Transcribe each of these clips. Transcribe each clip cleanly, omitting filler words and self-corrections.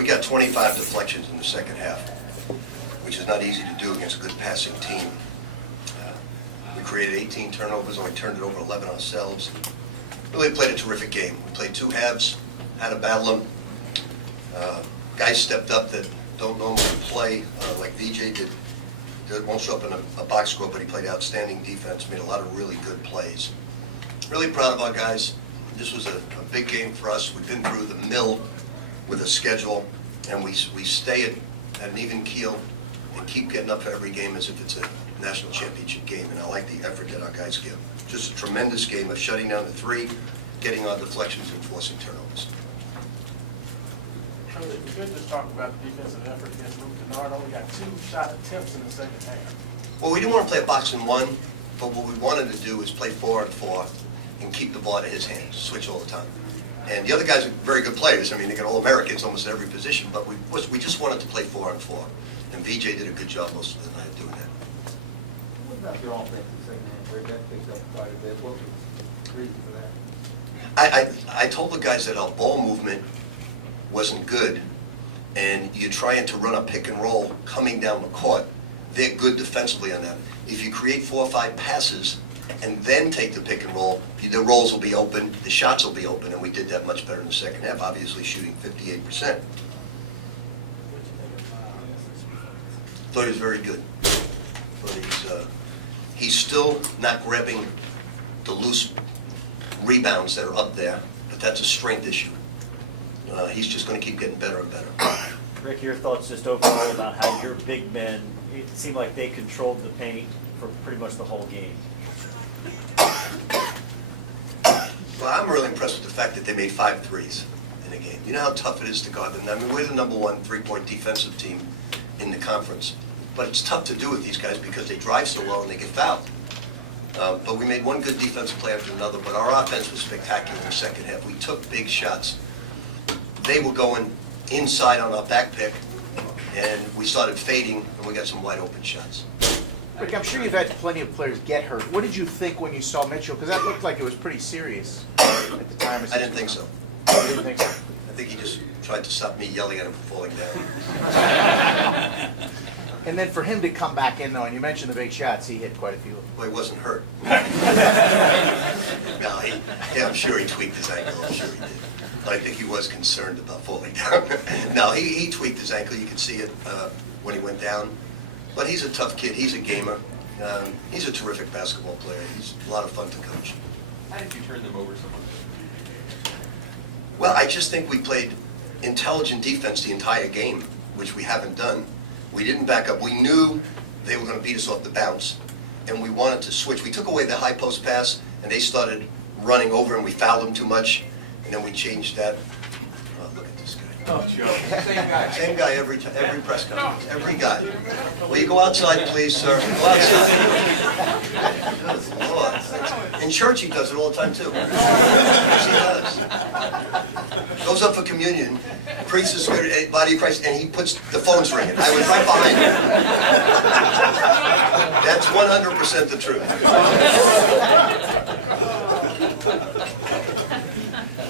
we got 25 deflections in the second half, which is not easy to do against a good passing team. We created 18 turnovers, only turned it over 11 ourselves. Really played a terrific game. We played two halves, had to battle them. Guys stepped up that don't normally play, like VJ did. Won't show up in a box score, but he played outstanding defense, made a lot of really good plays. Really proud of our guys. This was a big game for us. We've been through the mill with a schedule, and we stay at an even keel and keep getting up for every game as if it's a national championship game, and I like the effort that our guys give. Just a tremendous game of shutting down the three, getting our deflections and forcing turnovers. Coach, we could just talk about the defensive effort against Luke Kennard. Only got 2 shot attempts in the second half. Well, we didn't want to play a box and one, but what we wanted to do is play 4-on-4 and keep the ball at his hands, switch all the time. And the other guys are very good players. I mean, they got All-Americans almost at every position, but we just wanted to play 4-on-4. And VJ did a good job most of the night doing that. What about your offense in the second half? Where that picked up quite a bit. What was the reason for that? I told the guys that our ball movement wasn't good, and you're trying to run a pick and roll coming down the court. They're good defensively on that. If you create 4 or 5 passes and then take the pick and roll, the rolls will be open, the shots will be open, and we did that much better in the second half, obviously shooting 58%. Thought he was very good. But he's still not grabbing the loose rebounds that are up there, but that's a strength issue. He's just going to keep getting better and better. Rick, your thoughts just overall about how your big men, it seemed like they controlled the paint for pretty much the whole game. Well, I'm really impressed with the fact that they made 5 threes in a game. You know how tough it is to guard them? I mean, we're the #1 3-point defensive team in the conference. But it's tough to do with these guys because they drive so well and they get fouled. But we made one good defensive play after another, but our offense was spectacular in the second half. We took big shots. They were going inside on our back pick, and we started fading, and we got some wide open shots. Rick, I'm sure you've had plenty of players get hurt. What did you think when you saw Mitchell? Because that looked like it was pretty serious at the time. I didn't think so. You didn't think so? I think he just tried to stop me yelling at him for falling down. And then for him to come back in, though, and you mentioned the big shots, he hit quite a few. Well, he wasn't hurt. No, I'm sure he tweaked his ankle. I'm sure he did. But I think he was concerned about falling down. No, he tweaked his ankle. You could see it when he went down. But he's a tough kid. He's a gamer. He's a terrific basketball player. He's a lot of fun to coach. How did you turn them over so much? Well, I just think we played intelligent defense the entire game, which we haven't done. We didn't back up. We knew they were going to beat us off the bounce, and we wanted to switch. We took away the high post pass, and they started running over, and we fouled them too much, and then we changed that. Oh, look at this guy. Oh, Joe. Same guy. Same guy every press conference. Every guy. Will you go outside, please, sir? Go outside. Good Lord. In church, he does it all the time, too. Yes, he does. Goes up for communion, preaches the body of Christ, and he puts the phone's ringing. I was right behind him. That's 100% the truth.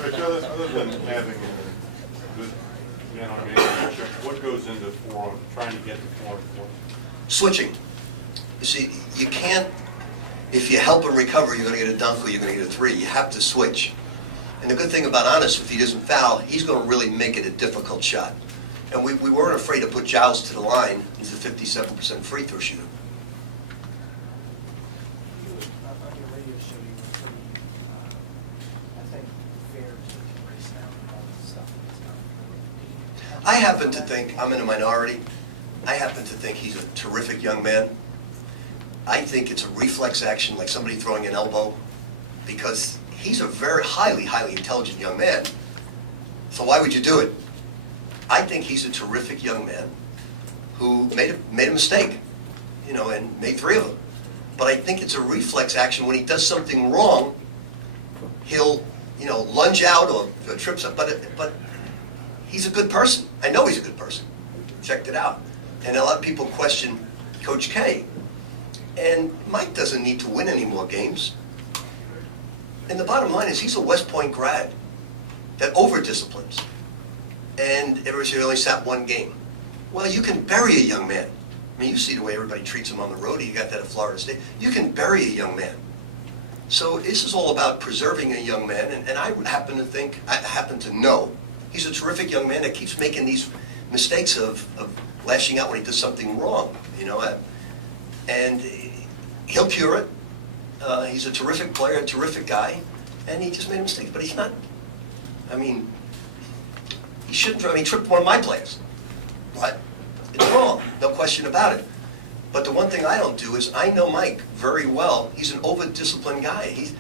Rick, other than having a good man-on game matchup, what goes into trying to get to 4-on-4? Switching. You see, you can't, if you help him recover, you're going to get a dunk or you're going to get a 3. You have to switch. And the good thing about Honest, if he doesn't foul, he's going to really make it a difficult shot. And we weren't afraid to put Giles to the line. He's a 57% free throw shooter. On your radio show, you were pretty, I think, fair to race down and all this stuff that's I happen to think, I'm in a minority, I happen to think he's a terrific young man. I think it's a reflex action, like somebody throwing an elbow, because he's a very highly intelligent young man. So why would you do it? I think he's a terrific young man who made a mistake, and made 3 of them. But I think it's a reflex action. When he does something wrong, he'll, lunge out or trips up. But he's a good person. I know he's a good person. Checked it out. And a lot of people question Coach K. And Mike doesn't need to win any more games. And the bottom line is he's a West Point grad that over-disciplines. and everybody said he only sat one game. Well, you can bury a young man. I mean, you see the way everybody treats him on the road. You got that at Florida State. You can bury a young man. So this is all about preserving a young man, and I happen to know, he's a terrific young man that keeps making these mistakes of lashing out when he does something wrong, and he'll cure it. He's a terrific player, a terrific guy, and he just made a mistake, but he's not, he shouldn't, he tripped one of my players, but it's wrong, no question about it. But the one thing I don't do is, I know Mike very well. He's an over-disciplined guy.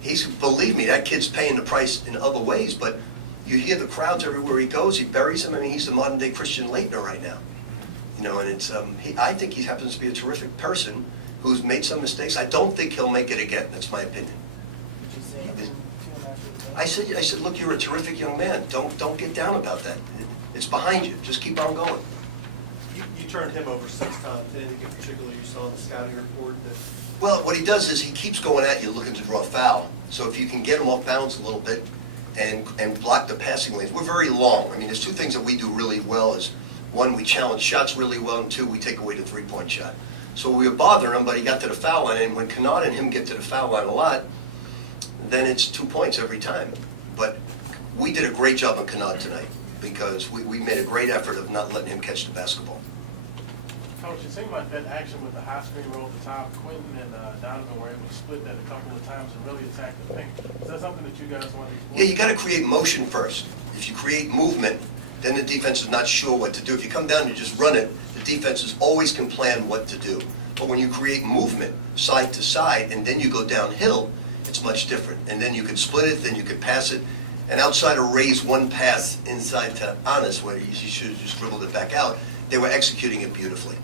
He's believe me, that kid's paying the price in other ways, but you hear the crowds everywhere he goes, he buries them. I mean, he's the modern-day Christian Leitner right now. And it's, I think he happens to be a terrific person who's made some mistakes. I don't think he'll make it again. That's my opinion. Did you say anything to him after the game? I said, look, you're a terrific young man. Don't get down about that. It's behind you. Just keep on going. You turned him over 6 times. Anything in particular you saw in the scouting report that? Well, what he does is he keeps going at you looking to draw a foul. So if you can get him off balance a little bit and block the passing lanes. We're very long. I mean, there's 2 things that we do really well is, 1, we challenge shots really well, and 2, we take away the 3-point shot. So we were bothering him, but he got to the foul line, and when Kennard and him get to the foul line a lot, then it's 2 points every time. But we did a great job on Kennard tonight because we made a great effort of not letting him catch the basketball. Coach, it seemed like that action with the high screen roll at the top, Quentin and Donovan were able to split that a couple of times and really attack the paint. Is that something that you guys want to explore? Yeah, you got to create motion first. If you create movement, then the defense is not sure what to do. If you come down and you just run it, the defenses always can plan what to do. But when you create movement side to side and then you go downhill, it's much different. And then you can split it, then you can pass it. And outside of Ray's one pass inside to Anis, where he should have just dribbled it back out, they were executing it beautifully.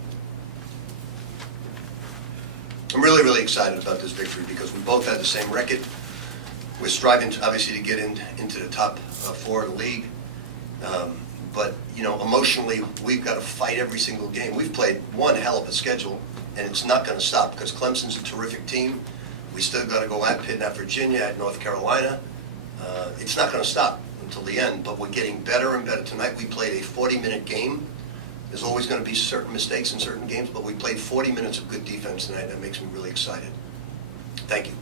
I'm really, really excited about this victory because we both had the same record. We're striving, obviously, to get into the top 4 of the league. But, emotionally, we've got to fight every single game. We've played one hell of a schedule, and it's not going to stop because Clemson's a terrific team. We still got to go at Pitt, at Virginia, at North Carolina. It's not going to stop until the end, but we're getting better and better. Tonight we played a 40-minute game. There's always going to be certain mistakes in certain games, but we played 40 minutes of good defense tonight. That makes me really excited. Thank you.